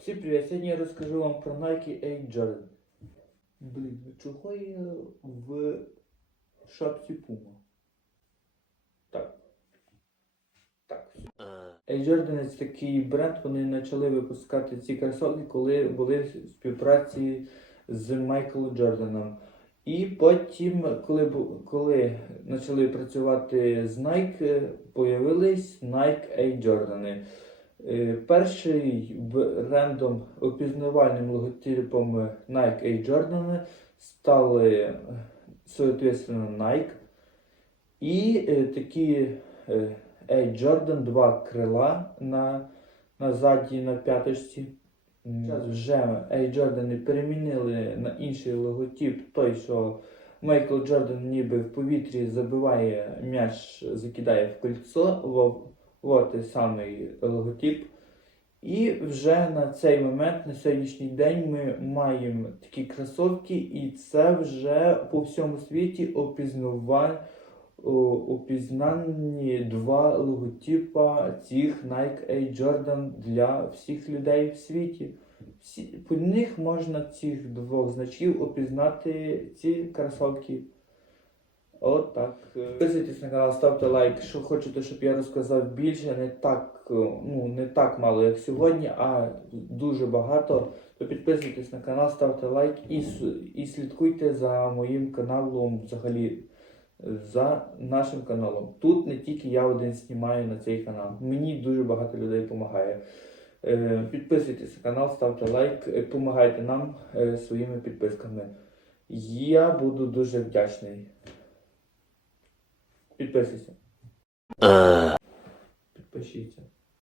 Всім привіт! Сьогодні я розкажу вам про Nike Air Jordan. Блін, ну чого я в шапці Puma? Так. Так. Air Jordan це такий бренд, вони почали випускати ці кросовки, коли були в співпраці з Майклом Джорданом. І потім, коли, коли почали працювати з Nike, появились Nike Air Jordan. Е, Перший брендом опізнавальним логотипом Nike Air Jordan стали е, соответственно Nike. І е, такі Air Jordan два крила на, на заді на п'яточці. Зараз вже Air Jordan перемінили на інший логотип, той, що Майкл Джордан ніби в повітрі забиває м'яч, закидає в кольцо. От той самий логотип. І вже на цей момент, на сьогоднішній день, ми маємо такі кросовки, і це вже по всьому світі опізнава, опізнані два логотипа цих Nike Air Jordan для всіх людей в світі. Всі, по них можна цих двох значків опізнати ці кросовки. От так. Підписуйтесь на канал, ставте лайк, що хочете, щоб я розказав більше, не так, е, ну, не так мало, як сьогодні, а дуже багато. То підписуйтесь на канал, ставте лайк і, і слідкуйте за моїм каналом взагалі. За нашим каналом. Тут не тільки я один знімаю на цей канал. Мені дуже багато людей допомагає. Е, Підписуйтесь на канал, ставте лайк, е, допомагайте нам е, своїми підписками. Я буду дуже вдячний. Підписуйся. Підпишіться.